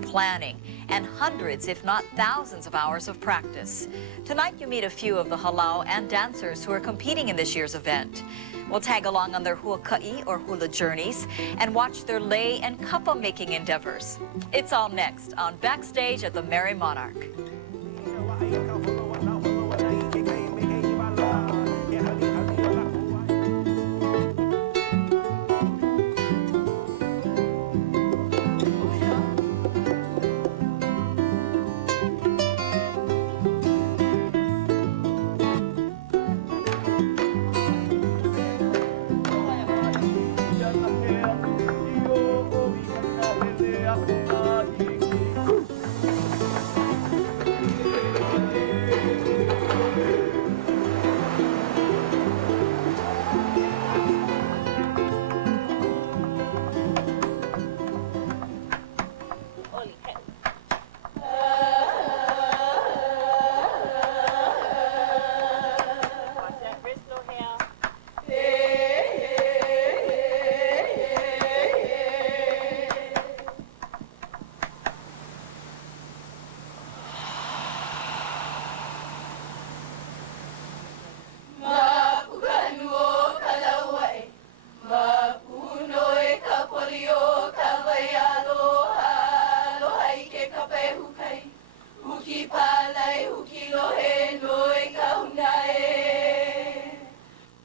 planning, and hundreds, if not thousands of hours of practice. Tonight you meet a few of the halau and dancers who are competing in this year's event. We'll tag along on their huaka'i or hula journeys and watch their lei and kapa making endeavors. It's all next on Backstage at the Merri Monarch.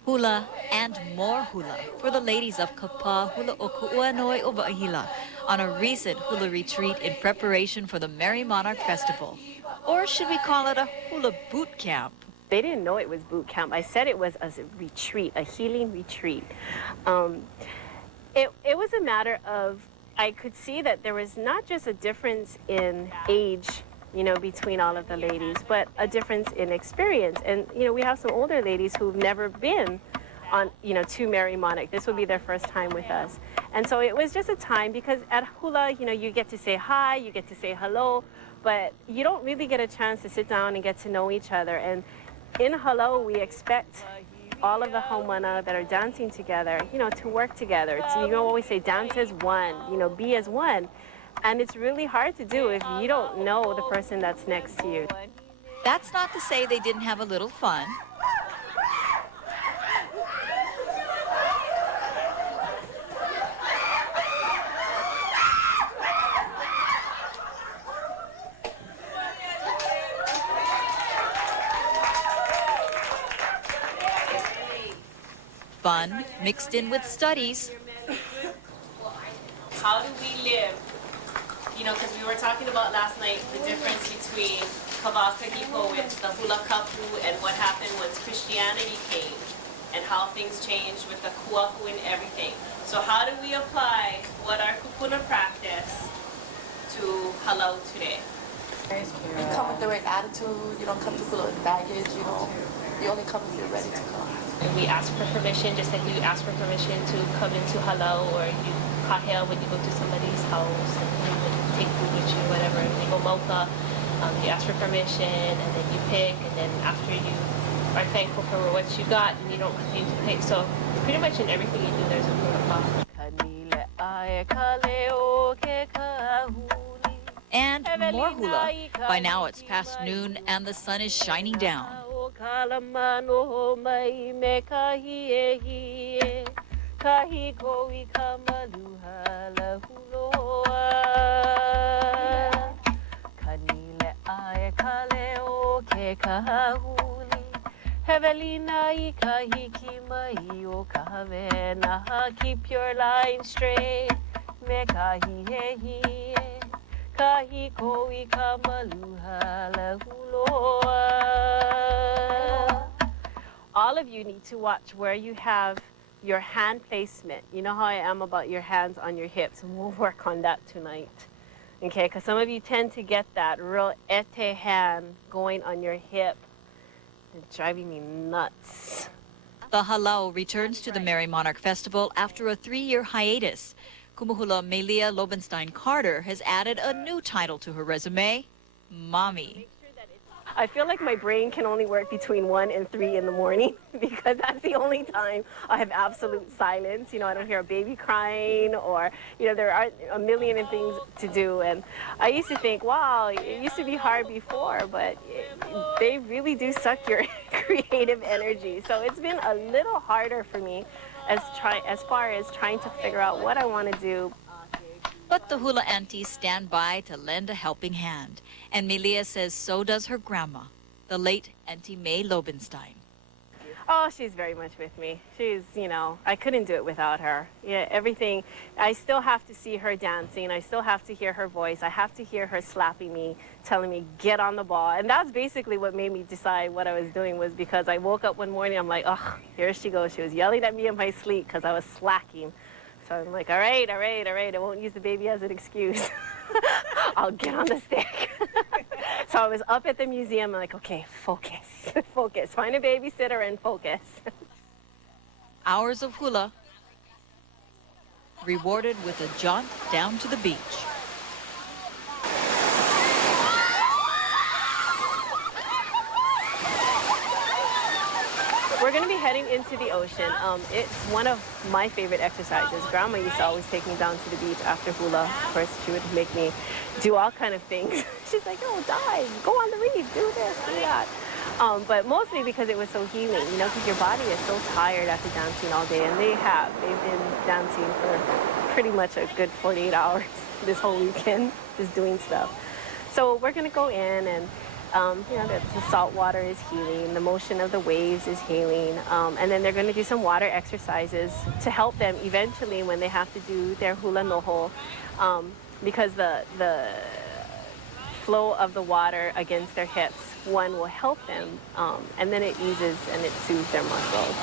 Hula and more hula for the ladies of Kapa Hula o Ku'uanoi o Wa'ahila on a recent hula retreat in preparation for the Merri Monarch Festival. Or should we call it a hula boot camp? They didn't know it was boot camp. I said it was a retreat, a healing retreat. It was a matter of, I could see that there was not just a difference in age, you know, between all of the ladies, but a difference in experience. And, you know, we have some older ladies who've never been on, you know, to Merri Monarch. This will be their first time with us. And so it was just a time, because at hula, you know, you get to say hi, you get to say hello, but you don't really get a chance to sit down and get to know each other. And in halo, we expect all of the haumana that are dancing together, you know, to work together. You know, always say dance as one, you know, be as one. And it's really hard to do if you don't know the person that's next to you. That's not to say they didn't have a little fun. Fun mixed in with studies. How do we live? You know, because we were talking about last night the difference between Kavakahiko with the hula kapu and what happened once Christianity came, and how things changed with the kuaku and everything. So how do we apply what our kupuna practice to halau today? You come with the right attitude. You don't come to hula with baggage. You know, you only come if you're ready to come. And we ask for permission, just like we ask for permission to come into halau, or you kahea when you go to somebody's house and you would take food with you, whatever. And we go mocha, you ask for permission, and then you pick, and then after you are thankful for what you got, and you don't continue to pick. So pretty much in everything you do, there's a protocol. And more hula. By now it's past noon and the sun is shining down. Keep your line straight. All of you need to watch where you have your hand placement. You know how I am about your hands on your hips, and we'll work on that tonight. Okay, because some of you tend to get that real ete hand going on your hip. It's driving me nuts. The halau returns to the Merri Monarch Festival after a 3-year hiatus. Kumuhula Melia Lobenstein Carter has added a new title to her resume, Mommy. I feel like my brain can only work between 1 and 3 in the morning because that's the only time I have absolute silence. You know, I don't hear a baby crying or, you know, there are a million of things to do. And I used to think, wow, it used to be hard before, but they really do suck your creative energy. So it's been a little harder for me as far as trying to figure out what I want to do. But the hula aunties stand by to lend a helping hand. And Melia says so does her grandma, the late Auntie May Lobenstein. Oh, she's very much with me. She's, you know, I couldn't do it without her. Yeah, everything. I still have to see her dancing. I still have to hear her voice. I have to hear her slapping me, telling me, get on the ball. And that's basically what made me decide what I was doing, was because I woke up one morning, I'm like, oh, here she goes. She was yelling at me in my sleep because I was slacking. So I'm like, all right, all right, all right. I won't use the baby as an excuse. I'll get on the stick. So I was up at the museum, I'm like, okay, focus, focus. Find a babysitter and focus. Hours of hula rewarded with a jaunt down to the beach. We're going to be heading into the ocean. It's one of my favorite exercises. Grandma used to always take me down to the beach after hula. Of course, she would make me do all kind of things. She's like, oh, dive, go on the reef, do this, do that. But mostly because it was so healing, you know, because your body is so tired after dancing all day. And they've been dancing for pretty much a good 48 hours this whole weekend, just doing stuff. So we're going to go in and you know, the salt water is healing, the motion of the waves is healing, and then they're going to do some water exercises to help them eventually when they have to do their hula noho, because the flow of the water against their hips, one, will help them, and then it eases and it soothes their muscles.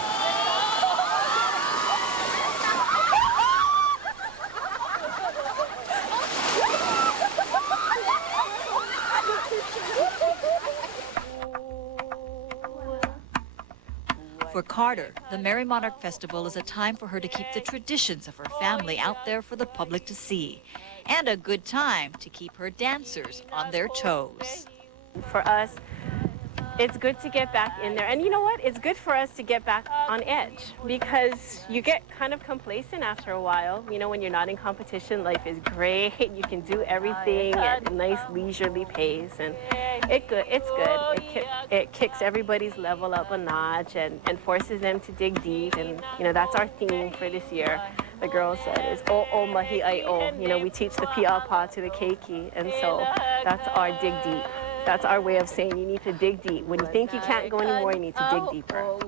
For Carter, the Merri Monarch Festival is a time for her to keep the traditions of her family out there for the public to see, and a good time to keep her dancers on their toes. For us, it's good to get back in there. And you know what? It's good for us to get back on edge because you get kind of complacent after a while. You know, when you're not in competition, life is great. You can do everything at a nice leisurely pace. And it's good. It kicks everybody's level up a notch and forces them to dig deep. And, you know, that's our theme for this year. The girls said is o mahi ai o. You know, we teach the pi'apa to the keiki. And so that's our dig deep. That's our way of saying you need to dig deep. When you think you can't go anymore, you need to dig deeper.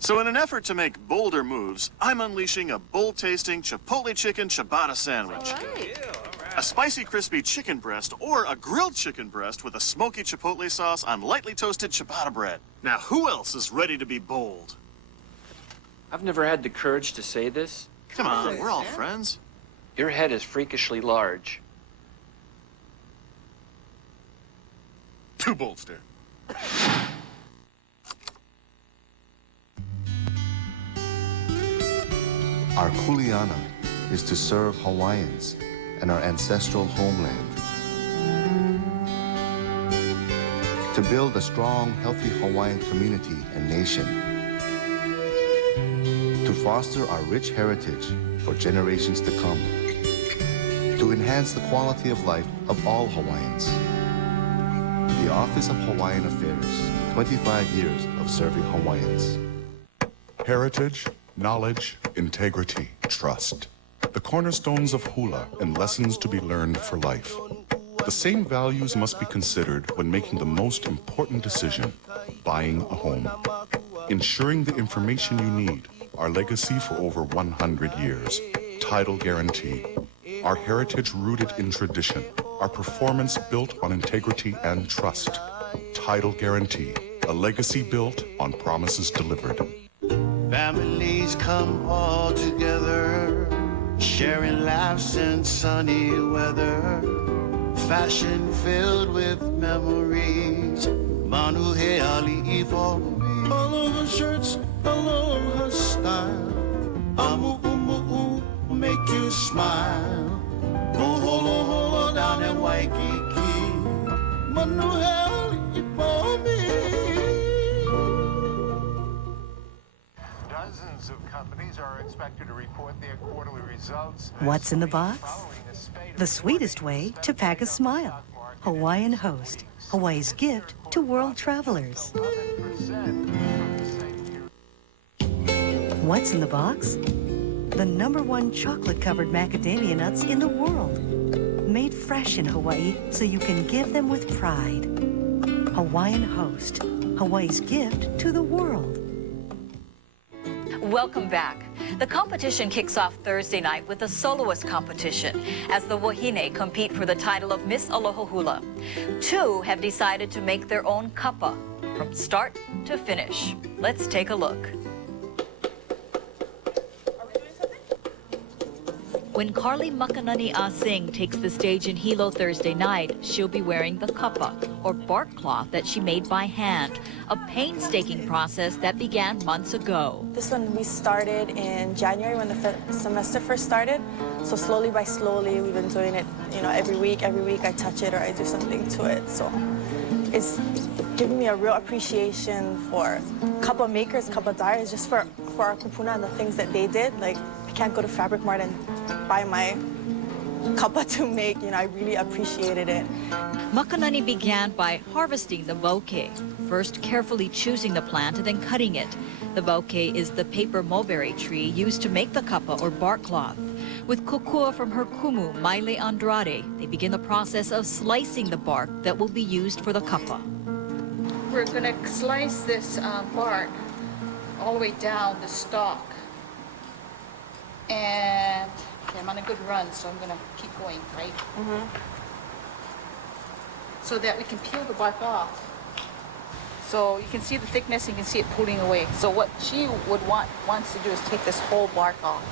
So in an effort to make bolder moves, I'm unleashing a bowl-tasting Chipotle chicken ciabatta sandwich. A spicy crispy chicken breast or a grilled chicken breast with a smoky Chipotle sauce on lightly toasted ciabatta bread. Now who else is ready to be bold? I've never had the courage to say this. Come on, we're all friends. Your head is freakishly large. Too bold, Stare. Our kuleana is to serve Hawaiians and our ancestral homeland. To build a strong, healthy Hawaiian community and nation. To foster our rich heritage for generations to come. To enhance the quality of life of all Hawaiians. The Office of Hawaiian Affairs, 25 years of serving Hawaiians. Heritage, knowledge, integrity, trust. The cornerstones of hula and lessons to be learned for life. The same values must be considered when making the most important decision, buying a home. Ensuring the information you need, our legacy for over 100 years. Title guarantee, our heritage rooted in tradition. our performance built on integrity and trust. Title guarantee, a legacy built on promises delivered. Families come all together, sharing laughs in sunny weather. Fashion filled with memories. Manuhe Ali Ivo. All of her shirts, all of her style. Amu umu make you smile. Go holo holo down in Waikiki. Manuhe Ali Ivo me. Dozens of companies are expected to report their quarterly results. What's in the box? The sweetest way to pack a smile. Hawaiian Host, Hawaii's gift to world travelers. What's in the box? The #1 chocolate-covered macadamia nuts in the world. Made fresh in Hawaii so you can give them with pride. Hawaiian Host, Hawaii's gift to the world. Welcome back. The competition kicks off Thursday night with a soloist competition as the Wahine compete for the title of Miss Aloha Hula. 2 have decided to make their own kapa from start to finish. Let's take a look. When Carly Makanani Singh takes the stage in Hilo Thursday night, she'll be wearing the kapa, or bark cloth that she made by hand, a painstaking process that began months ago. This one we started in January when the semester first started. So slowly by slowly, we've been doing it, every week I touch it or I do something to it. So it's giving me a real appreciation for kapa makers, kapa dyers, just for our kupuna and the things that they did. Like, I can't go to Fabric Mart and buy my kapa to make. I really appreciated it. Makanani began by harvesting the bouquet, first carefully choosing the plant and then cutting it. The bouquet is the paper mulberry tree used to make the kapa or bark cloth. With kukua from her kumu, Maile Andrade, they begin the process of slicing the bark that will be used for the kapa. We're going to slice this bark all the way down the stalk. And okay, I'm on a good run, so I'm going to keep going, right? So that we can peel the bark off. So you can see the thickness, you can see it pulling away. So what she wants to do is take this whole bark off.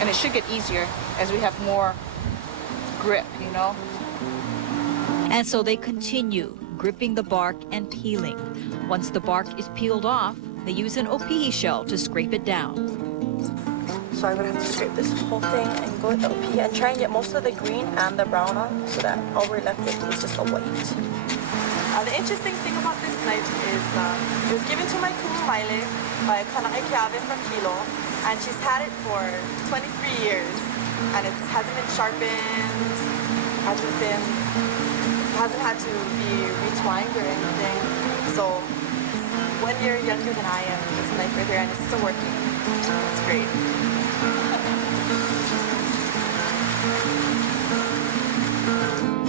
And it should get easier as we have more grip, And so they continue, gripping the bark and peeling. Once the bark is peeled off, they use an opihi shell to scrape it down. So I would have to scrape this whole thing and go with the opihi and try and get most of the green and the brown on so that all we're left with is just the white. The interesting thing about this knife is it was given to my kumu Maile by Kanai Kiave from Hilo, and she's had it for 23 years, and it hasn't been sharpened, hasn't had to be retwined or anything. So 1 year younger than I am, this knife right here, and it's still working. It's great.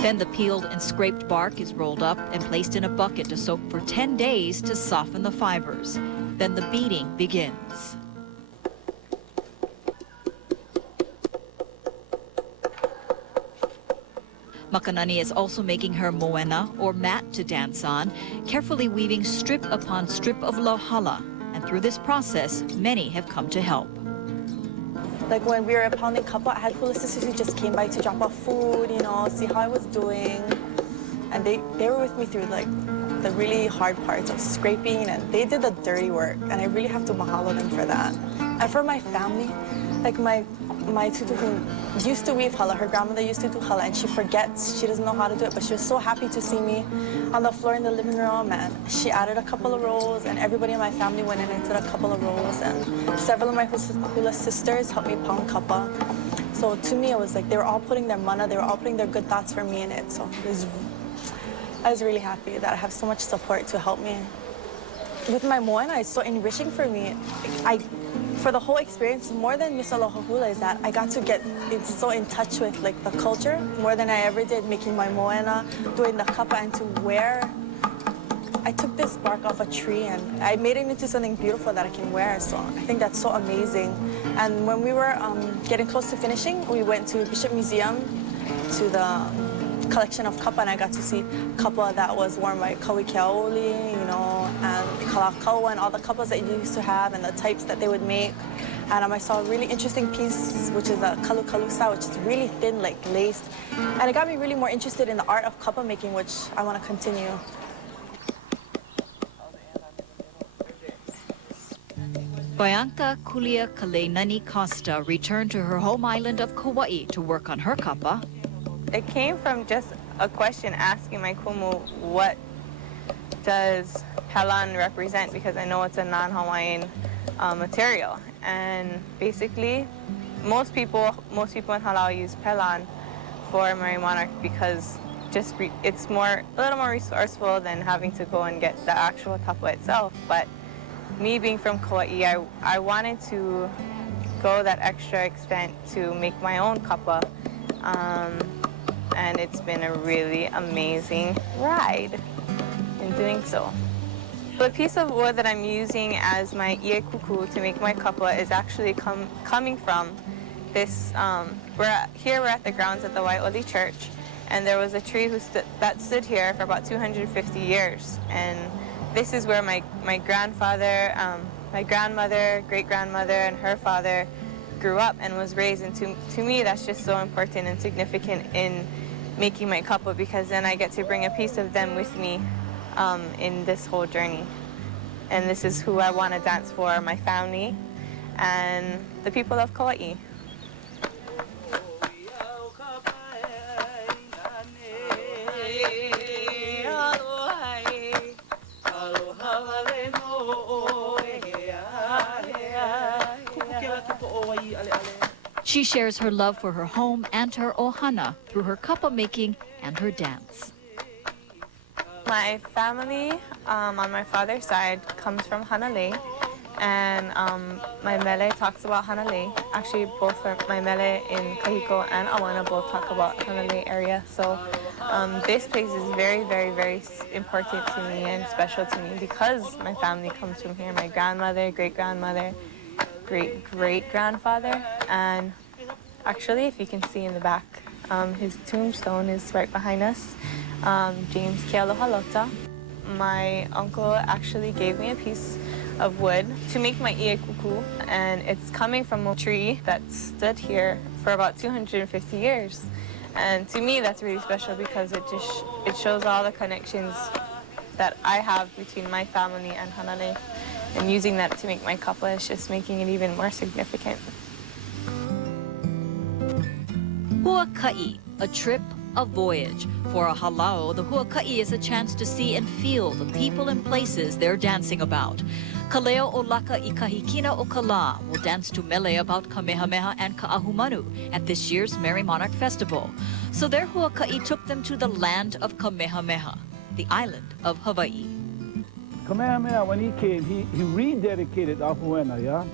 Then the peeled and scraped bark is rolled up and placed in a bucket to soak for 10 days to soften the fibers. Then the beating begins. Makanani is also making her moena, or mat, to dance on, carefully weaving strip upon strip of lauhala. And through this process, many have come to help. Like when we were pounding kapa, I had hula sisters who just came by to drop off food, see how I was doing. And they were with me through the really hard parts of scraping, and they did the dirty work. And I really have to mahalo them for that. And for my family, like my tutu who used to weave hala, her grandmother used to do hala, and she forgets, she doesn't know how to do it, but she was so happy to see me on the floor in the living room, and she added a couple of rows, and everybody in my family went in and did a couple of rows, and several of my hula sisters helped me pound kapa. So to me, it was like they were all putting their mana, they were all putting their good thoughts for me in it, so I was really happy that I have so much support to help me. With my moena, it's so enriching for me. For the whole experience, more than Miss Aloha Hula, is that I got to get so in touch with the culture more than I ever did making my moena, doing the kapa, and to wear I took this bark off a tree and I made it into something beautiful that I can wear. So I think that's so amazing. And when we were getting close to finishing, we went to Bishop Museum to the collection of kapa, and I got to see kapa that was worn by Kawi Keaoli, you know, and Kalakaua, and all the kapas that you used to have and the types that they would make. And I saw a really interesting piece, which is a kalu kalu style, which is really thin, like laced. And it got me really more interested in the art of kapa making, which I want to continue. Bianca Kulia Kaleinani Costa returned to her home island of Kauai to work on her kapa. It came from just a question asking my kumu, what does pelan represent? Because I know it's a non-Hawaiian material. And basically, most people in Halau use pelan for Merri Monarch because it's a little more resourceful than having to go and get the actual kapa itself. But me being from Kauai, I wanted to go that extra extent to make my own kapa. And it's been a really amazing ride in doing so. The piece of wood that I'm using as my ie kuku to make my kapa is actually coming from this, we're at the grounds at the Waioli Church, and there was a tree that stood here for about 250 years. And this is where my grandfather, my grandmother, great-grandmother, and her father grew up and was raised. And to me, that's just so important and significant in making my kapa, because then I get to bring a piece of them with me in this whole journey. And this is who I want to dance for, my family and the people of Kauai. She shares her love for her home and her ohana through her kapa making and her dance. My family on my father's side comes from Hanalei, and my mele talks about Hanalei. Actually, both my mele in Kahiko and Awana both talk about Hanalei area. So this place is very, very, very important to me and special to me because my family comes from here. My grandmother, great-grandmother, great-great-grandfather, and actually, if you can see in the back, his tombstone is right behind us. James Kealohalota. My uncle actually gave me a piece of wood to make my ie kuku, and it's coming from a tree that stood here for about 250 years. And to me, that's really special because it shows all the connections that I have between my family and Hanalei. And using that to make my kapa is just making it even more significant. Huaka'i, a trip, a voyage. For a halau, the huaka'i is a chance to see and feel the people and places they're dancing about. Kaleo o Laka I Kahikina o Kala will dance to mele about Kamehameha and Ka'ahumanu at this year's Merri Monarch Festival. So their huaka'i took them to the land of Kamehameha, the island of Hawaii. Kamehameha, when he came, he rededicated Ahuena, yeah?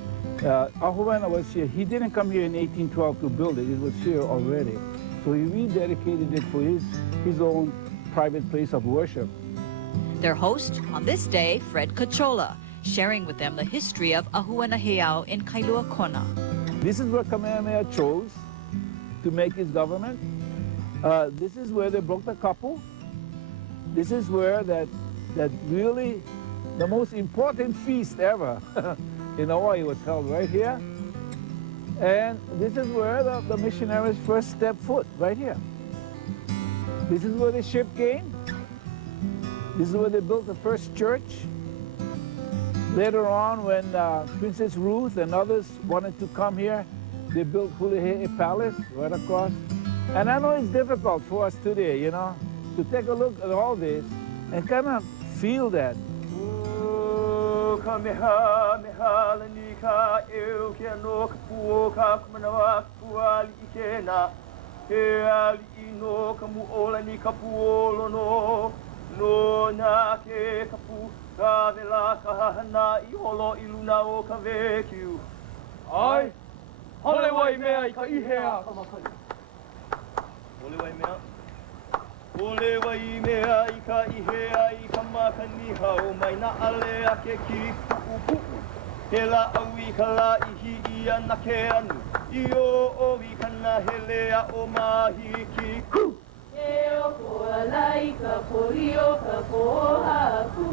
Ahuena was here. He didn't come here in 1812 to build it. It was here already. So he rededicated it for his own private place of worship. Their host on this day, Fred Kachola, sharing with them the history of Ahuena Heiau in Kailua Kona. This is where Kamehameha chose to make his government. This is where they broke the couple. This is where that really the most important feast ever in Hawaii was held right here. And this is where the missionaries first stepped foot, right here. This is where the ship came. This is where they built the first church. Later on, when Princess Ruth and others wanted to come here, they built Hulehe'e Palace right across. And I know it's difficult for us today, you know, to take a look at all this and kind of feel that. Ai, hole wai mea I ka ihea. Hole wai mea. Hole wai mea I ka ihea I ka makaniha o mai na ale ake ki pu'u. Hela awi kala ihi ia na ke anu. Io o i kana helea o mahi ki ku. E o koa lai ka pori o ka pohaku.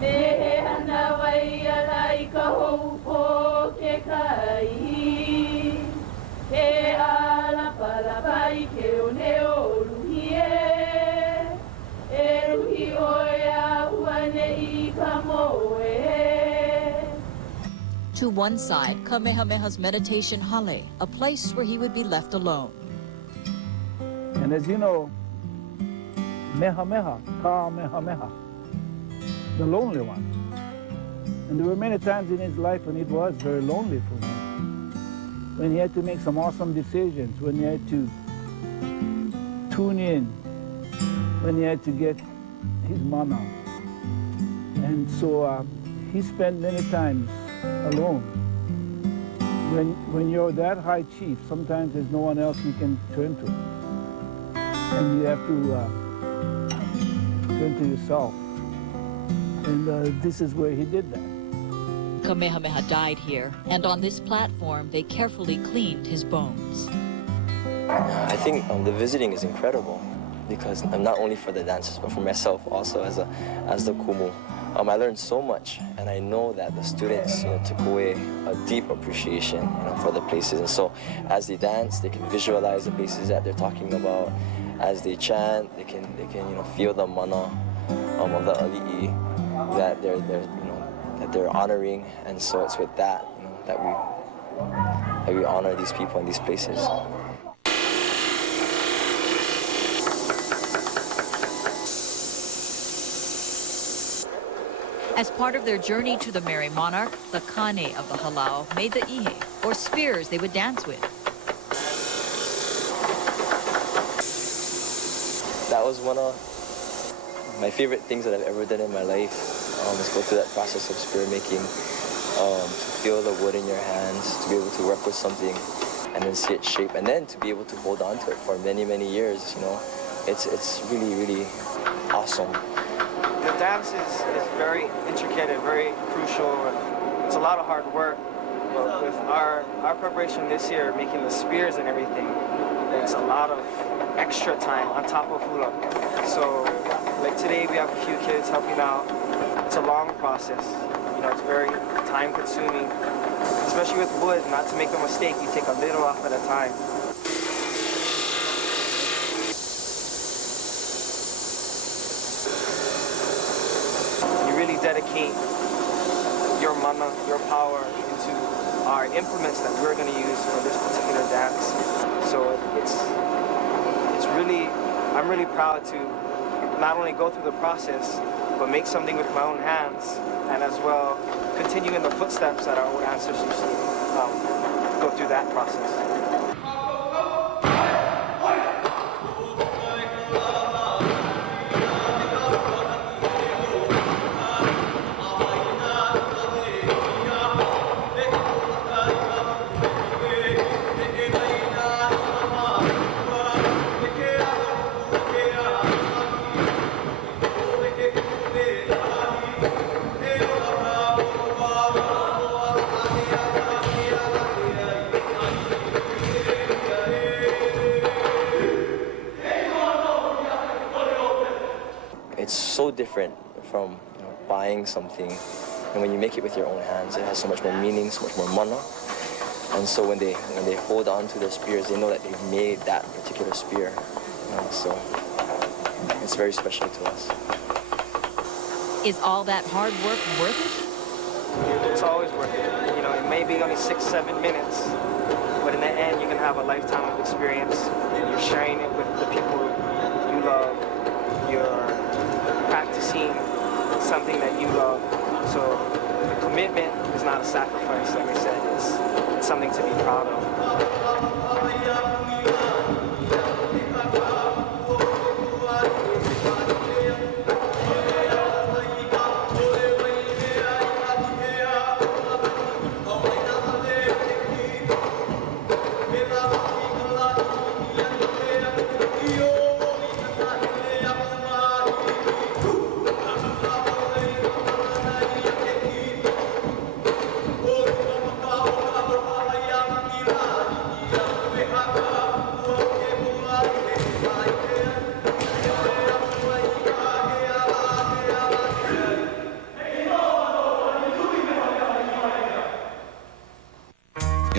Me he hana wai a lai ka hou po ke kai. He ala palapai ke o ne o luhi e. E luhi o ia uane I ka moe. To one side, Kamehameha's meditation hale, a place where he would be left alone. And as you know, Mehameha, Kamehameha, the lonely one. And there were many times in his life when it was very lonely for him. When he had to make some awesome decisions, when he had to tune in, when he had to get his mana. And so he spent many times alone. When you're that high chief, sometimes there's no one else you can turn to. And you have to turn to yourself. And this is where he did that. Kamehameha died here, and on this platform, they carefully cleaned his bones. I think the visiting is incredible because not only for the dancers, but for myself also as the kumu. I learned so much, and I know that the students took away a deep appreciation for the places. And so as they dance, they can visualize the places that they're talking about. As they chant, they can feel the mana of the ali'i that they're honoring. And so it's with that that we honor these people in these places. As part of their journey to the Merri Monarch, the kane of the halau made the ihe, or spears they would dance with. That was one of my favorite things that I've ever done in my life, is go through that process of spear making, to feel the wood in your hands, to be able to work with something and then see it shape, and then to be able to hold on to it for many, many years, it's really, really awesome. The dance is very intricate and very crucial. It's a lot of hard work, but with our preparation this year, making the spears and everything, it's a lot of extra time on top of hula. So, like today we have a few kids helping out. It's a long process. It's very time consuming, especially with wood. Not to make a mistake, you take a little off at a time. Dedicate your mana, your power into our implements that we're going to use for this particular dance. So I'm really proud to not only go through the process, but make something with my own hands, and as well continue in the footsteps that our old ancestors used to go through that process. So different from buying something, and when you make it with your own hands, it has so much more meaning, so much more mana. And so when they hold on to their spears, they know that they've made that particular spear. So it's very special to us. Is all that hard work worth it? It's always worth it. It may be only 6-7 minutes, but in the end, you can have a lifetime of experience. You're sharing it with the people you love. You're practicing something that you love. So the commitment is not a sacrifice, like I said. It's something to be proud of.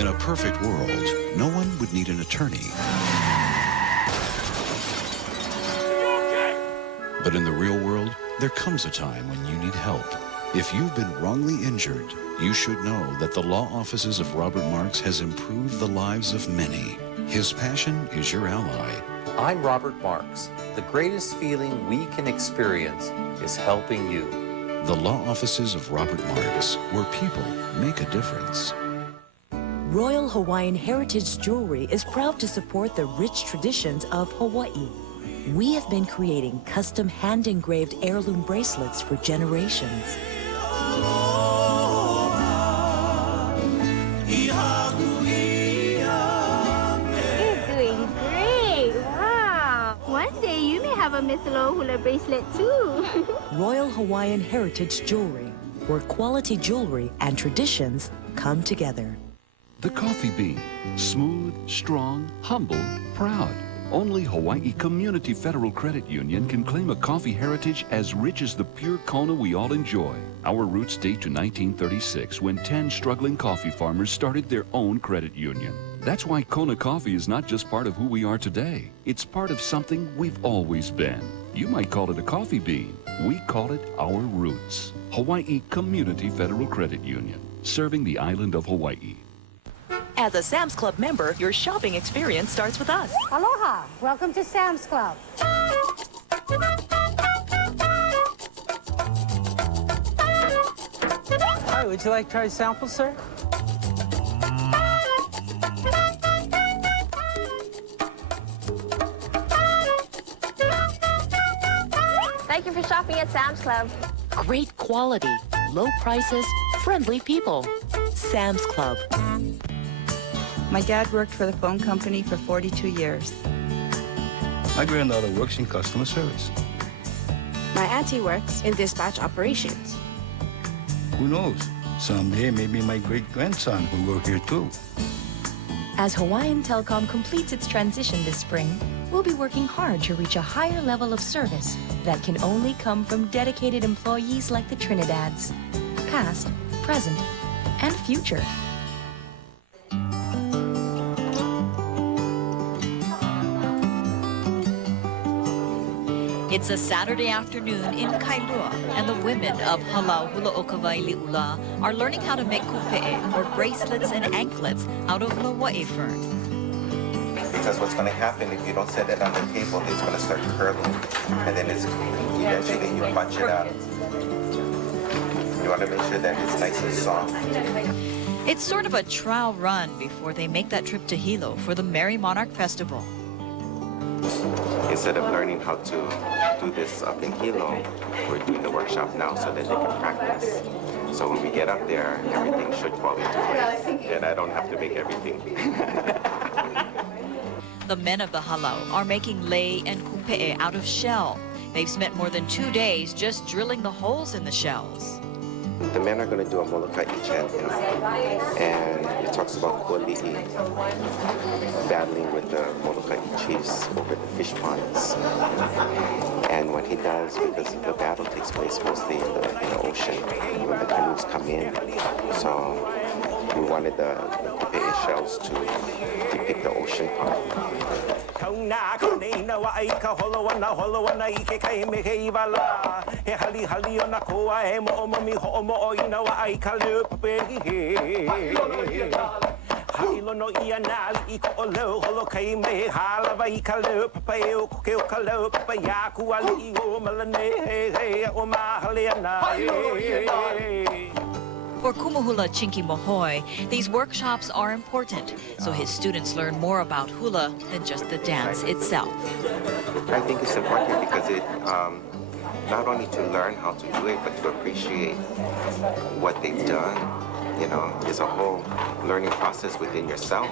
In a perfect world, no one would need an attorney. But in the real world, there comes a time when you need help. If you've been wrongly injured, you should know that the law offices of Robert Marks has improved the lives of many. His passion is your ally. I'm Robert Marks. The greatest feeling we can experience is helping you. The law offices of Robert Marks, where people make a difference. Royal Hawaiian Heritage Jewelry is proud to support the rich traditions of Hawaii. We have been creating custom hand-engraved heirloom bracelets for generations. A Miss Low hula bracelet too. Royal Hawaiian Heritage Jewelry, where quality jewelry and traditions come together. The coffee bean. Smooth, strong, humble, proud. Only Hawaii Community Federal Credit Union can claim a coffee heritage as rich as the pure Kona we all enjoy. Our roots date to 1936, when 10 struggling coffee farmers started their own credit union. That's why Kona coffee is not just part of who we are today. It's part of something we've always been. You might call it a coffee bean. We call it our roots. Hawaii Community Federal Credit Union, serving the island of Hawaii. As a Sam's Club member, your shopping experience starts with us. Aloha. Welcome to Sam's Club. Hi, would you like to try a sample, sir? Thank you for shopping at Sam's Club. Great quality, low prices, friendly people. Sam's Club. My dad worked for the phone company for 42 years. My granddaughter works in customer service. My auntie works in dispatch operations. Who knows? Someday, maybe my great-grandson will work here too. As Hawaiian Telcom completes its transition this spring, we'll be working hard to reach a higher level of service that can only come from dedicated employees like the Trinidads, past, present, and future. It's a Saturday afternoon in Kailua, and the women of Halau Hula Okawai Li'ula are learning how to make kupe'e, or bracelets and anklets, out of lawa'e fern. Because what's going to happen if you don't set it on the table, it's going to start curling, and then it's eventually you punch it out. You want to make sure that it's nice and soft. It's sort of a trial run before they make that trip to Hilo for the Merri Monarch Festival. Instead of learning how to do this up in Hilo, we're doing the workshop now so that they can practice. So when we get up there, everything should fall into place, and I don't have to make everything. The men of the halau are making lei and kupe'e out of shell. They've spent more than 2 days just drilling the holes in the shells. The men are going to do a Molokai chanting, and it talks about Kuali'i battling with the Molokai chiefs over the fish ponds. And when he does, because the battle takes place mostly in the ocean, when the canoes come in. So we wanted the kupe'e shells to depict the ocean part. For Kumuhula Chinky Mohoy, these workshops are important, so his students learn more about hula than just the dance itself. I think it's important because it not only to learn how to do it, but to appreciate what they've done. You know, it's a whole learning process within yourself.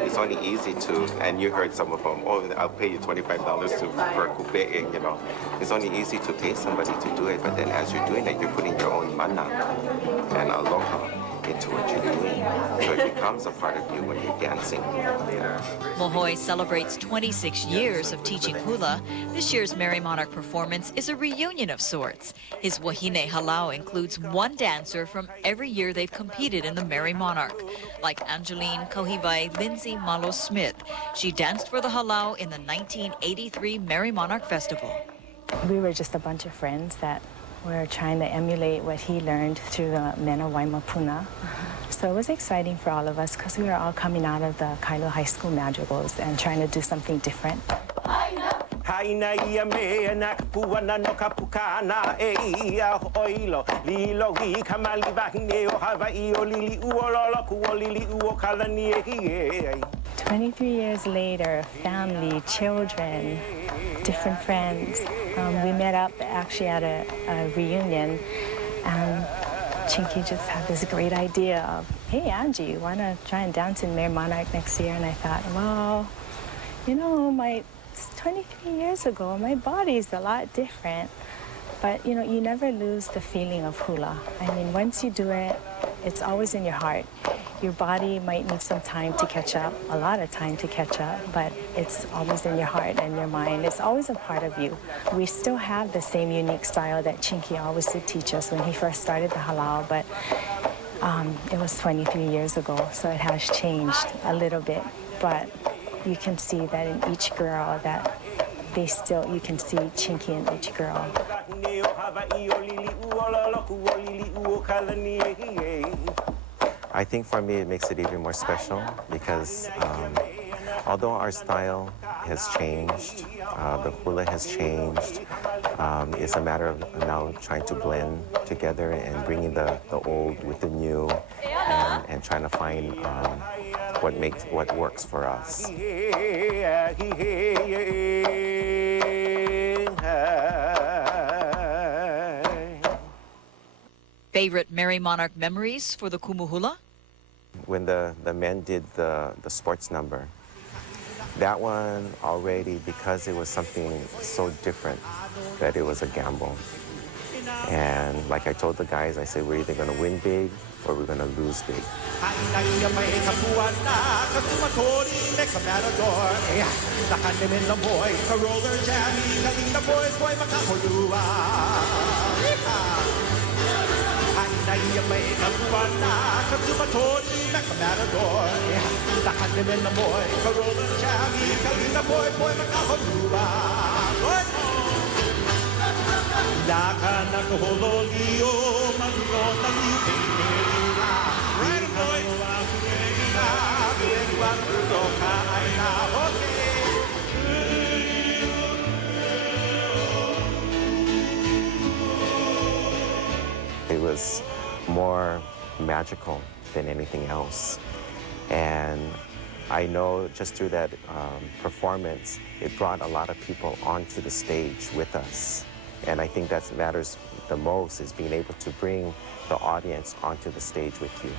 It's only easy to, and you heard some of them, oh, I'll pay you $25 for kupe'e, you know. It's only easy to pay somebody to do it, but then as you're doing it, you're putting your own mana and aloha into what you're doing. So it becomes a part of you when you're dancing. Mohoy celebrates 26 years of teaching hula. This year's Merri Monarch performance is a reunion of sorts. His wahine halau includes one dancer from every year they've competed in the Merri Monarch, like Angeline Kauhivai Lindsay Malo Smith. She danced for the halau in the 1983 Merri Monarch Festival. We were just a bunch of friends that were trying to emulate what he learned through the Mena Waimapuna. So it was exciting for all of us because we were all coming out of the Kailo High School madrigals and trying to do something different. "23 years later, family, children, different friends. We met up actually at a reunion, and Chinky just had this great idea of, hey, Angie, you want to try and dance in Merri Monarch next year? And I thought, well, you know, 23 years ago, my body's a lot different. But, you know, you never lose the feeling of hula. I mean, once you do it, it's always in your heart. Your body might need some time to catch up, a lot of time to catch up, but it's always in your heart and your mind. It's always a part of you. We still have the same unique style that Chinky always did teach us when he first started the halau, but it was 23 years ago, so it has changed a little bit. But you can see that in each girl that you can see Chinky in each girl. I think for me it makes it even more special because although our style has changed, the hula has changed, it's a matter of now trying to blend together and bringing the old with the new and trying to find what works for us. Favorite Merri Monarch memories for the Kumu hula? When the men did the sports number, that one already, because it was something so different, that it was a gamble. And like I told the guys, I said, we're either going to win big or we're going to lose big. It was more magical than anything else. And I know just through that performance, it brought a lot of people onto the stage with us. And I think that matters the most, is being able to bring the audience onto the stage with you.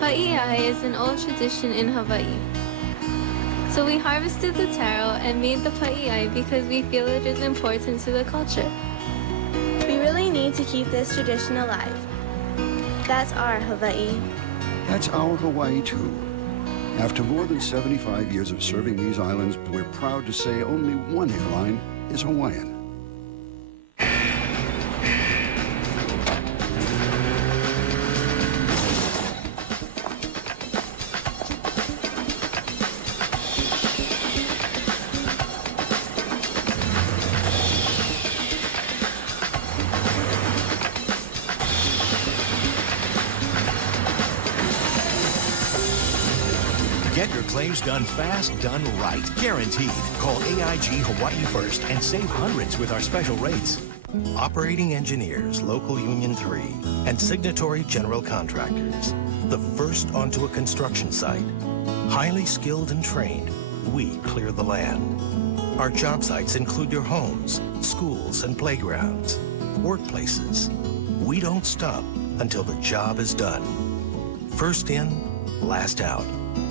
Pa'iai is an old tradition in Hawaii. So we harvested the taro and made the pa'iai because we feel it is important to the culture. We really need to keep this tradition alive. That's our Hawaii. That's our Hawaii, too. After more than 75 years of serving these islands, we're proud to say only one airline is Hawaiian. Get your claims done fast, done right. Guaranteed. Call AIG Hawaii First and save hundreds with our special rates. Operating engineers, Local Union 3, and signatory general contractors. The first onto a construction site. Highly skilled and trained, we clear the land. Our job sites include your homes, schools, and playgrounds, workplaces. We don't stop until the job is done. First in, last out.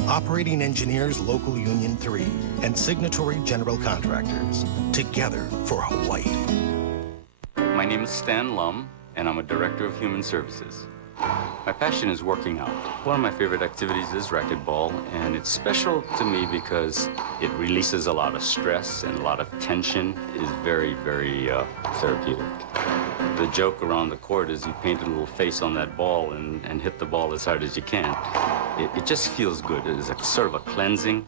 Operating engineers, Local Union 3, and signatory general contractors. Together for Hawaii. My name is Stan Lum, and I'm a Director of Human Services. My passion is working out. One of my favorite activities is racquetball, and it's special to me because it releases a lot of stress and a lot of tension. It is very, very therapeutic. The joke around the court is you paint a little face on that ball and hit the ball as hard as you can. It just feels good. It is a sort of a cleansing.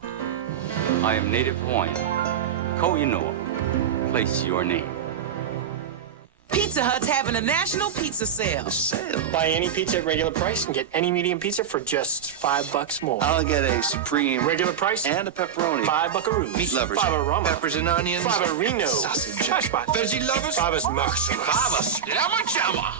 I am native Hawaiian. Ko'inoa, place your name. Pizza Hut's having a national pizza sale. Buy any pizza at regular price and get any medium pizza for just $5 more. I'll get a supreme Regular price and a pepperoni. $5 buckaroos. Meat lovers. $5 rum. Peppers and onions. $5 Reno. Sausage. Veggie lovers. $5 Maximus. $5 Llama Jama.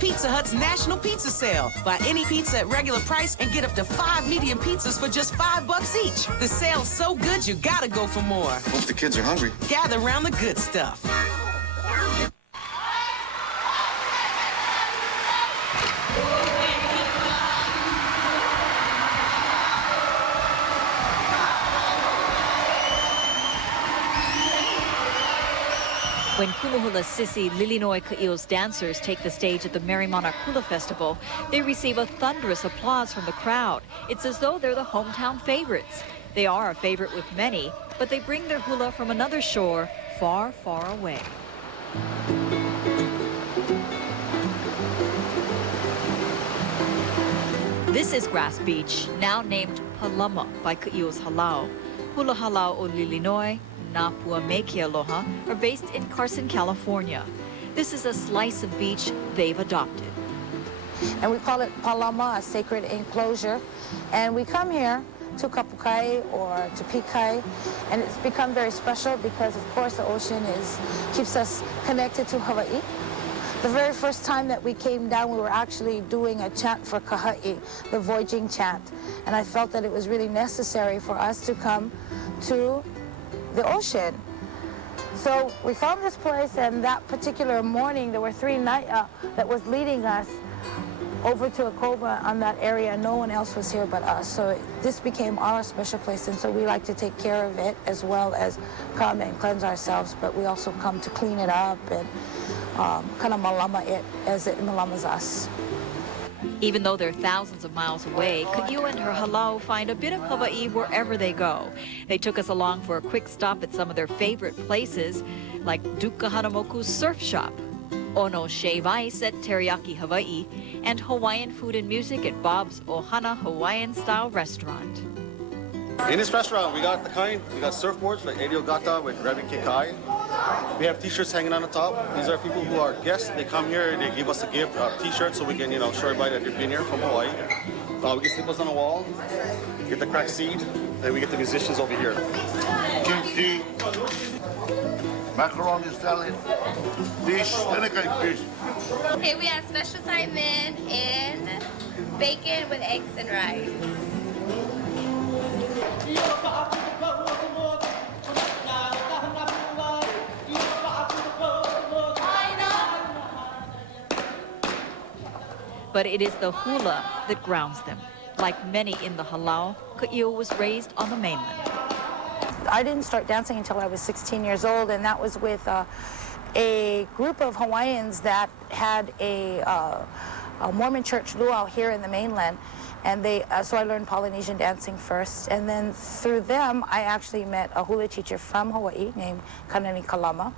Pizza Hut's national pizza sale. Buy any pizza at regular price and get up to 5 medium pizzas for just $5 each. The sale's so good you gotta go for more. Hope the kids are hungry. Gather around the good stuff. When Kumuhula Sisi Lilinoi Ka'io's dancers take the stage at the Merri Monarch Hula Festival, they receive a thunderous applause from the crowd. It's as though they're the hometown favorites. They are a favorite with many, but they bring their hula from another shore far, far away. This is Grass Beach, now named Palama by Ka'io's halau. Hula halau o Lilinoi, Napua Mekia Aloha are based in Carson, California. This is a slice of beach they've adopted. And we call it Palama, a sacred enclosure. And we come here to Kapukai or to Pikai, and it's become very special because, of course, the ocean keeps us connected to Hawaii. The very first time that we came down, we were actually doing a chant for Kaha'i, the voyaging chant. And I felt that it was really necessary for us to come to the ocean. So we found this place, and that particular morning there were 3 that was leading us over to a cova on that area. No one else was here but us. So this became our special place, and so we like to take care of it as well as come and cleanse ourselves, but we also come to clean it up and kind of malama it as it malamas us. Even though they're thousands of miles away, Ka'io and her halau find a bit of Hawaii wherever they go. They took us along for a quick stop at some of their favorite places, like Duka Hanamoku's surf shop, Ono Shave Ice at Teriyaki Hawaii, and Hawaiian food and music at Bob's Ohana Hawaiian-style restaurant. In this restaurant, we got surfboards like Edio Gata with Reverend Kekai. We have t-shirts hanging on the top. These are people who are guests. They come here, they give us a gift, t-shirts, so we can, show everybody that they've been here from Hawaii. We get slippers on the wall, get the cracked seed, and we get the musicians over here. Kimchi, macaroni salad, fish, any kind of fish. Okay, we have special assignment and bacon with eggs and rice. But it is the hula that grounds them. Like many in the halau, Ka'io was raised on the mainland. I didn't start dancing until I was 16 years old, and that was with a group of Hawaiians that had a Mormon church luau here in the mainland. And so I learned Polynesian dancing first, and then through them, I actually met a hula teacher from Hawaii named Kanani Kalama.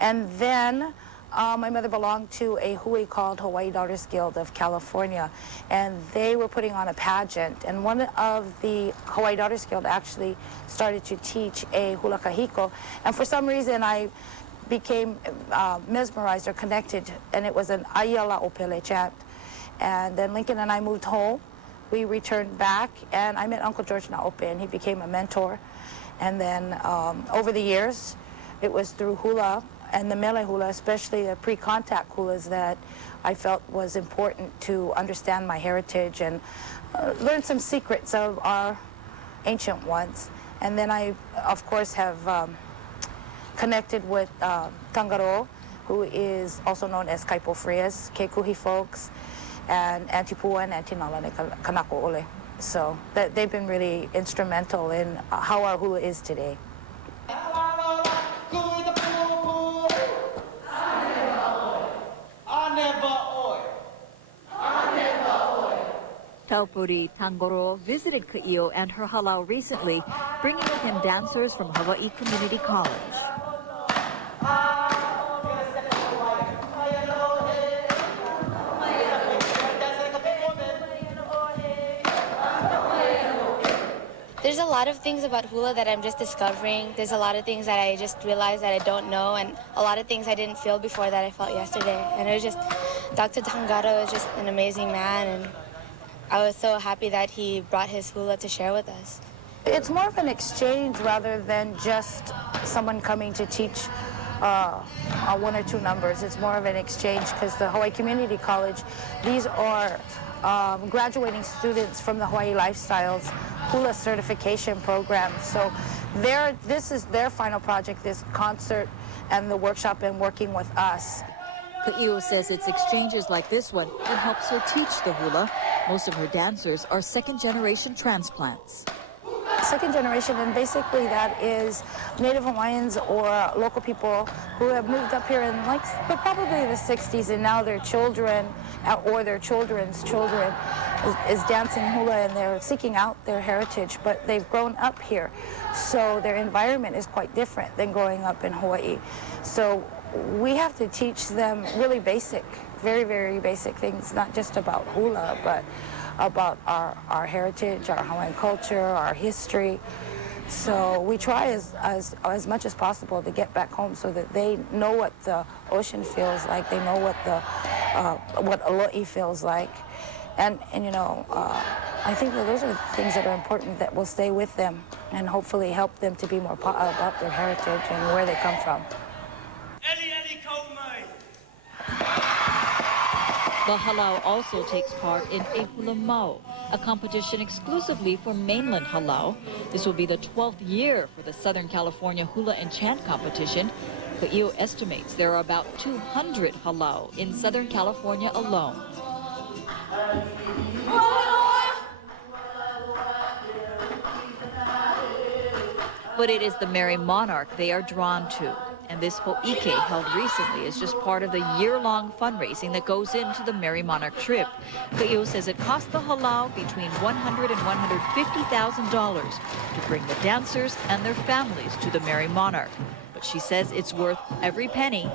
And then my mother belonged to a hui called Hawaii Daughters Guild of California, and they were putting on a pageant. And one of the Hawaii Daughters Guild actually started to teach a hula kahiko, and for some reason I became mesmerized or connected, and it was an Ayala Opele chant. And then Lincoln and I moved home we returned back, and I met Uncle George Naope, and he became a mentor. And then over the years, it was through hula and the mele hula, especially the pre-contact hulas, that I felt was important to understand my heritage and learn some secrets of our ancient ones. And then I, of course, have connected with Tangaro, who is also known as Kaipo Frias, Kekuhi folks, and Antipua and Antinala Kanako Ole. So they've been really instrumental in how our hula is today. Taupuri Tangoro visited Ka'io and her halau recently, bringing with him dancers from Hawaii Community College. There's a lot of things about hula that I'm just discovering. There's a lot of things that I just realized that I don't know, and a lot of things I didn't feel before that I felt yesterday. And it was just, Dr. Tangaro is just an amazing man, and I was so happy that he brought his hula to share with us. It's more of an exchange rather than just someone coming to teach one or two numbers. It's more of an exchange because the Hawaii Community College, these are graduating students from the Hawaii Lifestyles Hula Certification Program. So this is their final project, this concert and the workshop and working with us. Ka'io says it's exchanges like this one that helps her teach the hula. Most of her dancers are second-generation transplants. Second generation, and basically that is Native Hawaiians or local people who have moved up here in probably the 60s, and now their children or their children's children is dancing hula, and they're seeking out their heritage, but they've grown up here. So their environment is quite different than growing up in Hawaii. So we have to teach them really basic, very, very basic things, not just about hula, but about our heritage, our Hawaiian culture, our history. So we try as much as possible to get back home so that they know what the ocean feels like, they know what Alo'i feels like. And you know, I think that those are things that are important that will stay with them and hopefully help them to be more about their heritage and where they come from. The halau also takes part in a hula mau, a competition exclusively for mainland halau. This will be the 12th year for the Southern California Hula and Chant competition. Ka'io estimates there are about 200 halau in Southern California alone. But it is the Merri Monarch they are drawn to. And this ho'ike held recently is just part of the year-long fundraising that goes into the Merri Monarch trip. Ka'io says it cost the halau between $100,000 and $150,000 to bring the dancers and their families to the Merri Monarch. But she says it's worth every penny.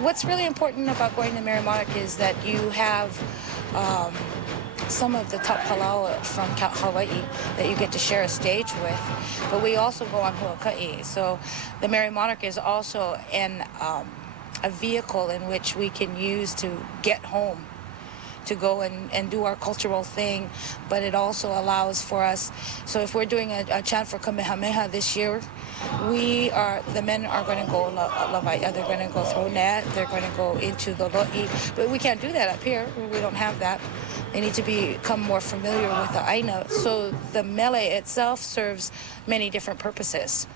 What's really important about going to Merri Monarch is that you have some of the top halau from Hawaii that you get to share a stage with, but we also go on Huaka'i. So the Merri Monarch is also a vehicle in which we can use to get home, to go and do our cultural thing, but it also allows for us, so if we're doing a chant for Kamehameha this year, the men are going to go lavaia, they're going to go throw net, they're going to go into the lo'i, but we can't do that up here, we don't have that. They need to become more familiar with the aina. So the mele itself serves many different purposes.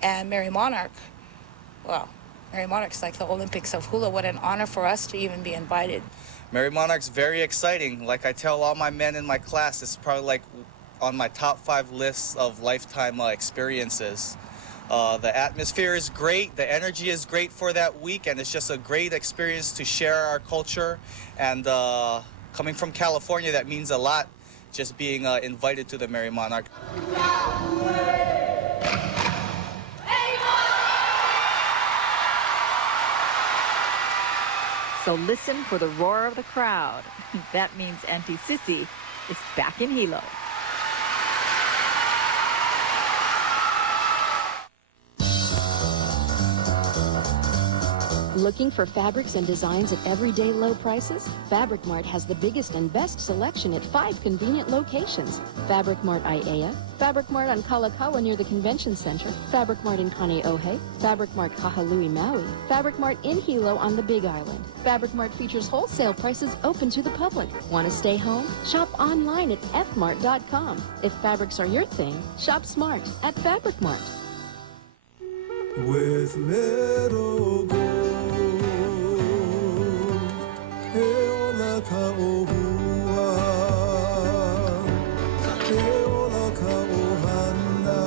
And Merri Monarch, well, Merri Monarch's like the Olympics of hula. What an honor for us to even be invited. Merri Monarch's very exciting. Like I tell all my men in my class, it's probably like on my top 5 lists of lifetime experiences. The atmosphere is great, the energy is great for that week, and it's just a great experience to share our culture. And coming from California, that means a lot, just being invited to the Merri Monarch. So listen for the roar of the crowd. That means Auntie Sissy is back in Hilo. Looking for fabrics and designs at everyday low prices? Fabric Mart has the biggest and best selection at 5 convenient locations. Fabric Mart Aiea, Fabric Mart on Kalakaua near the Convention Center, Fabric Mart in Kaneohe, Fabric Mart Kahalui, Maui, Fabric Mart in Hilo on the Big Island. Fabric Mart features wholesale prices open to the public. Want to stay home? Shop online at fmart.com. If fabrics are your thing, shop smart at Fabric Mart. With Meadow Gold, Eola Kaohua, Eola Kaohana,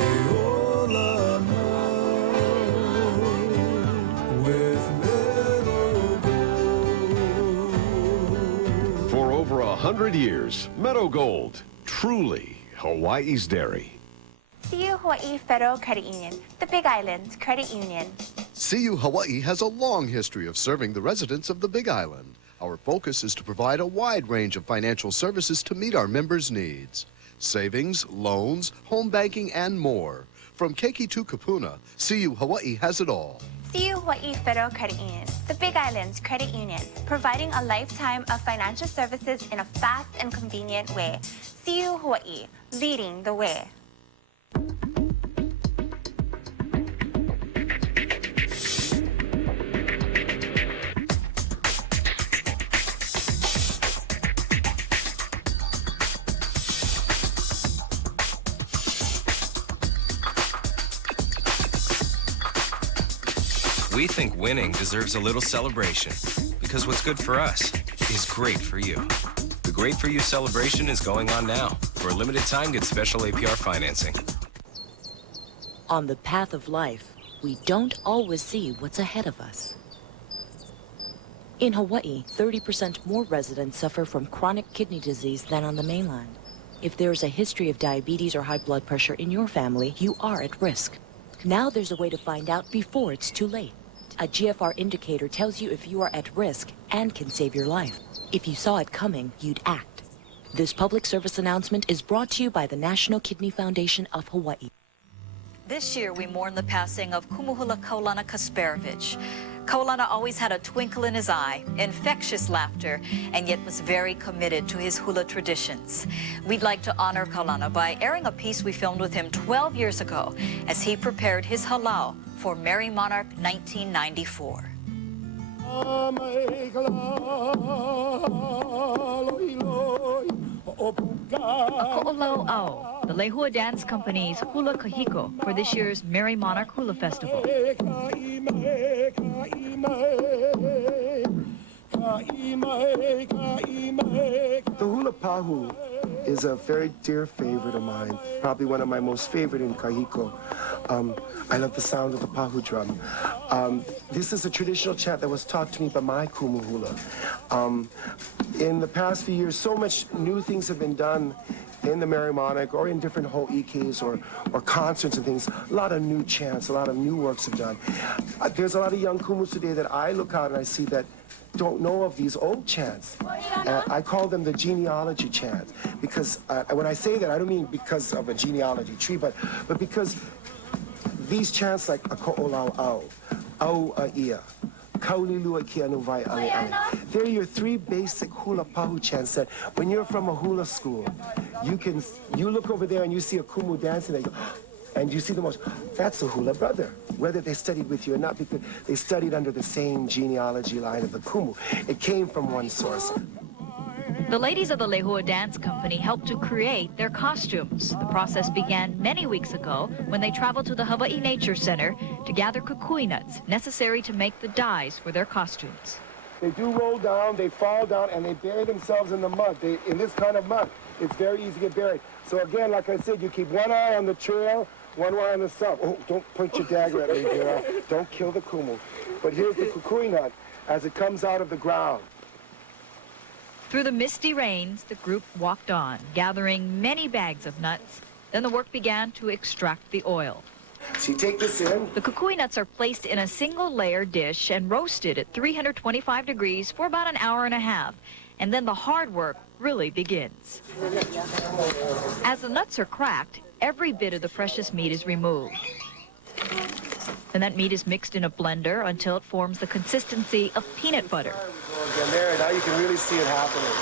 Eola na, with Meadow Gold. For over 100 years, Meadow Gold, truly Hawaii's dairy. CU Hawaii Federal Credit Union, the Big Island Credit Union. CU Hawaii has a long history of serving the residents of the Big Island. Our focus is to provide a wide range of financial services to meet our members' needs. Savings, loans, home banking, and more. From keiki to kapuna, CU Hawaii has it all. CU Hawaii Federal Credit Union, the Big Island Credit Union, providing a lifetime of financial services in a fast and convenient way. CU Hawaii, leading the way. We think winning deserves a little celebration, because what's good for us is great for you. The Great For You celebration is going on now. For a limited time, get special APR financing. On the path of life, we don't always see what's ahead of us. In Hawaii, 30% more residents suffer from chronic kidney disease than on the mainland. If there's a history of diabetes or high blood pressure in your family, you are at risk. Now there's a way to find out before it's too late. A GFR indicator tells you if you are at risk and can save your life. If you saw it coming, you'd act. This public service announcement is brought to you by the National Kidney Foundation of Hawaii. This year, we mourn the passing of Kumuhula Kaulana Kasparovich. Kaulana always had a twinkle in his eye, infectious laughter, and yet was very committed to his hula traditions. We'd like to honor Kaulana by airing a piece we filmed with him 12 years ago as he prepared his halau for Merri Monarch 1994. Ko'olau'au, the Lehua Dance Company's Hula Kahiko for this year's Merri Monarch Hula Festival. The hula pahu is a very dear favorite of mine, probably one of my most favorite in Kahiko. I love the sound of the pahu drum. This is a traditional chant that was taught to me by my kumu hula. In the past few years, so much new things have been done in the Merri Monarch or in different ho'ikis or concerts and things. A lot of new chants, a lot of new works have done. There's a lot of young kumus today that I look out and I see that don't know of these old chants. I call them the genealogy chant because when I say that, I don't mean because of a genealogy tree, but because these chants like a ko'olau'au, au a'ia, kaulilua kianuvai ale ale. They're your three basic hula pahu chants that when you're from a hula school, you look over there and you see a kumu dancing and you see the most, that's a hula brother. Whether they studied with you or not, because they studied under the same genealogy line of the kumu. It came from one source. The ladies of the Lehua Dance Company helped to create their costumes. The process began many weeks ago when they traveled to the Hawaii Nature Center to gather kukui nuts necessary to make the dyes for their costumes. They do roll down, they fall down, and they bury themselves in the mud. In this kind of mud, it's very easy to get buried. So again, like I said, you keep one eye on the trail, one eye on the sun. Oh, don't point your dagger at me, dear. Don't kill the kumu. But here's the kukui nut as it comes out of the ground. Through the misty rains, the group walked on, gathering many bags of nuts. Then the work began to extract the oil. So you take this in. The kukui nuts are placed in a single-layer dish and roasted at 325 degrees for about an hour and a half. And then the hard work really begins. As the nuts are cracked, every bit of the precious meat is removed. Then that meat is mixed in a blender until it forms the consistency of peanut butter. And there, now you can really see it happening.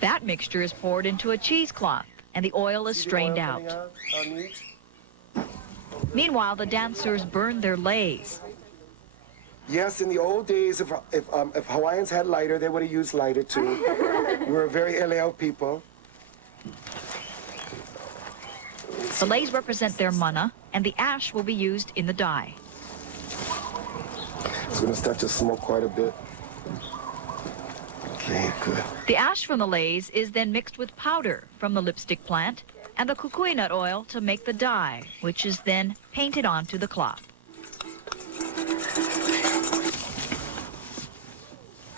That mixture is poured into a cheesecloth, and the oil is strained out. Meanwhile, the dancers burn their leis. Yes, in the old days, if Hawaiians had lighter, they would have used lighter too. We're very Eleo people. The leis represent their mana, and the ash will be used in the dye. It's going to start to smoke quite a bit. Okay, good. The ash from the leis is then mixed with powder from the lipstick plant and the kukui nut oil to make the dye, which is then painted onto the cloth.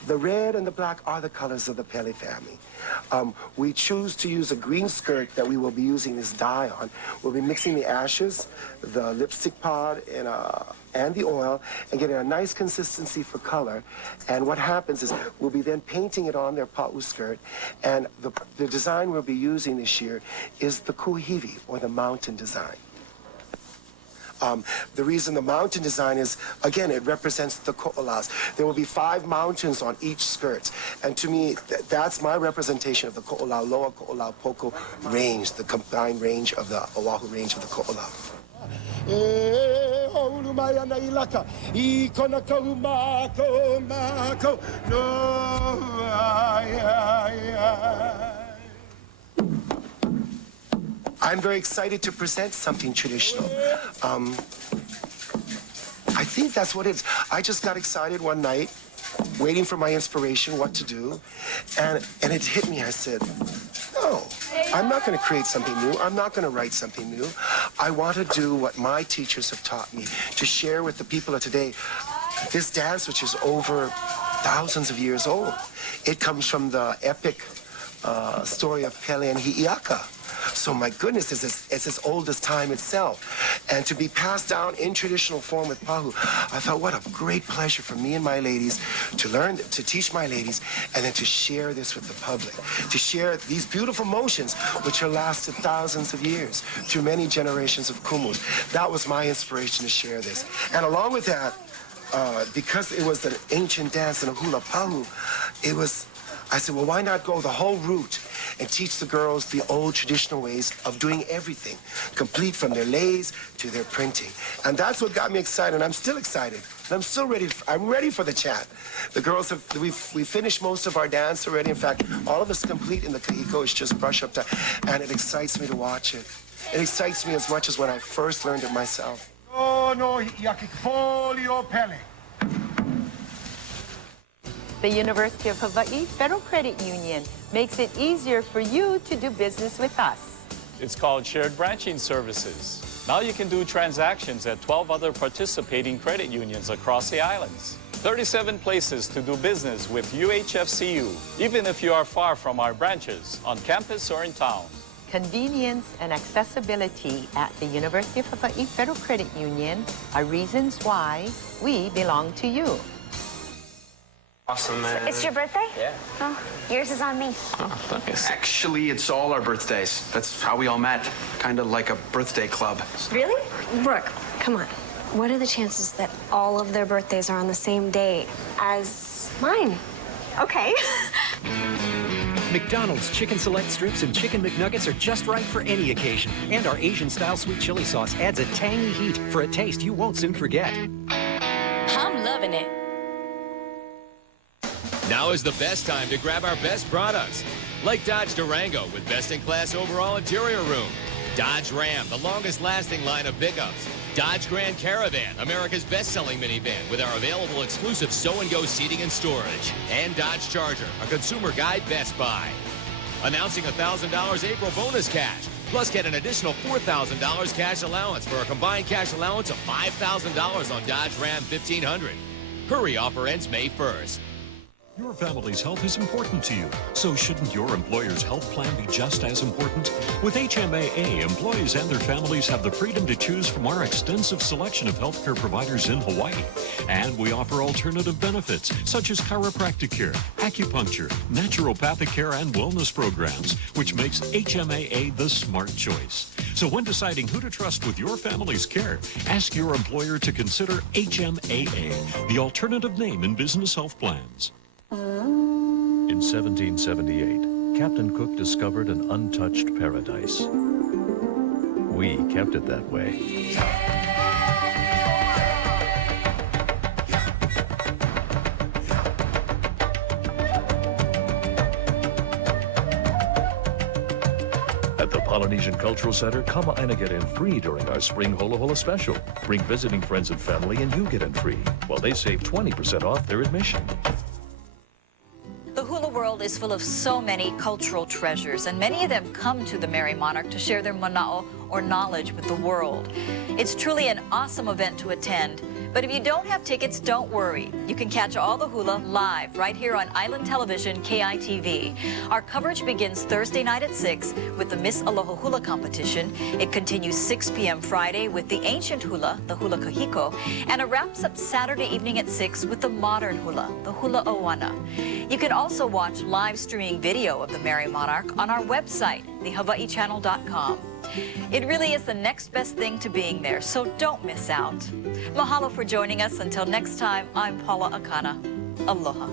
The red and the black are the colors of the Pele family. We choose to use a green skirt that we will be using this dye on. We'll be mixing the ashes, the lipstick pod, and the oil, and getting a nice consistency for color. And what happens is we'll be then painting it on their pa'u skirt, and the design we'll be using this year is the kuhivi, or the mountain design. The reason the mountain design is, again, it represents the ko'olas. There will be 5 mountains on each skirt. And to me, that's my representation of the ko'olau loa, ko'olau poko range, the combined range of the Oahu range of the ko'olau. I'm very excited to present something traditional. I think that's what it is. I just got excited one night, waiting for my inspiration, what to do, and it hit me. I said, no, I'm not going to create something new. I'm not going to write something new. I want to do what my teachers have taught me, to share with the people of today this dance, which is over thousands of years old. It comes from the epic story of Pele and Hi'iaka. So my goodness, it's as old as time itself. And to be passed down in traditional form with Pahu, I thought what a great pleasure for me and my ladies to learn, to teach my ladies, and then to share this with the public, to share these beautiful motions which have lasted thousands of years through many generations of kumus. That was my inspiration to share this. And along with that, because it was an ancient dance and a hula pahu, I said, well, why not go the whole route and teach the girls the old traditional ways of doing everything, complete from their leis to their printing. And that's what got me excited, and I'm still excited. And I'm still ready. I'm ready for the chat. The girls we finished most of our dance already. In fact, all of us complete in the kahiko. It's just brush up time, and it excites me to watch it. It excites me as much as when I first learned it myself. Oh, no, yakifolio Pele. The University of Hawaii Federal Credit Union makes it easier for you to do business with us. It's called Shared Branching Services. Now you can do transactions at 12 other participating credit unions across the islands. 37 places to do business with UHFCU, even if you are far from our branches, on campus or in town. Convenience and accessibility at the University of Hawaii Federal Credit Union are reasons why we belong to you. Awesome, man. It's your birthday? Yeah. Oh, yours is on me. Oh, thanks. Actually, it's all our birthdays. That's how we all met. Kind of like a birthday club. Really? Brooke, come on. What are the chances that all of their birthdays are on the same day as mine? Okay. McDonald's Chicken Select Strips and Chicken McNuggets are just right for any occasion. And our Asian-style sweet chili sauce adds a tangy heat for a taste you won't soon forget. I'm loving it. Now is the best time to grab our best products, like Dodge Durango with best-in-class overall interior room, Dodge Ram, the longest-lasting line of pickups, Dodge Grand Caravan, America's best-selling minivan with our available exclusive stow-and-go seating and storage, and Dodge Charger, a consumer guide Best Buy. Announcing $1,000 April bonus cash, plus get an additional $4,000 cash allowance for a combined cash allowance of $5,000 on Dodge Ram 1500. Hurry, offer ends May 1st. Your family's health is important to you, so shouldn't your employer's health plan be just as important? With HMAA, employees and their families have the freedom to choose from our extensive selection of healthcare providers in Hawaii. And we offer alternative benefits, such as chiropractic care, acupuncture, naturopathic care, and wellness programs, which makes HMAA the smart choice. So when deciding who to trust with your family's care, ask your employer to consider HMAA, the alternative name in business health plans. In 1778, Captain Cook discovered an untouched paradise. We kept it that way. At the Polynesian Cultural Center, come and get in free during our Spring Hula Hula special. Bring visiting friends and family and you get in free, while they save 20% off their admission. The hula world is full of so many cultural treasures, and many of them come to the Merri Monarch to share their mana'o or knowledge with the world. It's truly an awesome event to attend. But if you don't have tickets, don't worry. You can catch all the hula live right here on Island Television KITV. Our coverage begins Thursday night at 6 with the Miss Aloha Hula competition. It continues 6 p.m. Friday with the ancient hula, the hula kahiko, and it wraps up Saturday evening at 6 with the modern hula, the hula awana. You can also watch live streaming video of the Merri Monarch on our website, thehawaiichannel.com. It really is the next best thing to being there, so don't miss out. Mahalo for joining us. Until next time, I'm Paula Akana. Aloha.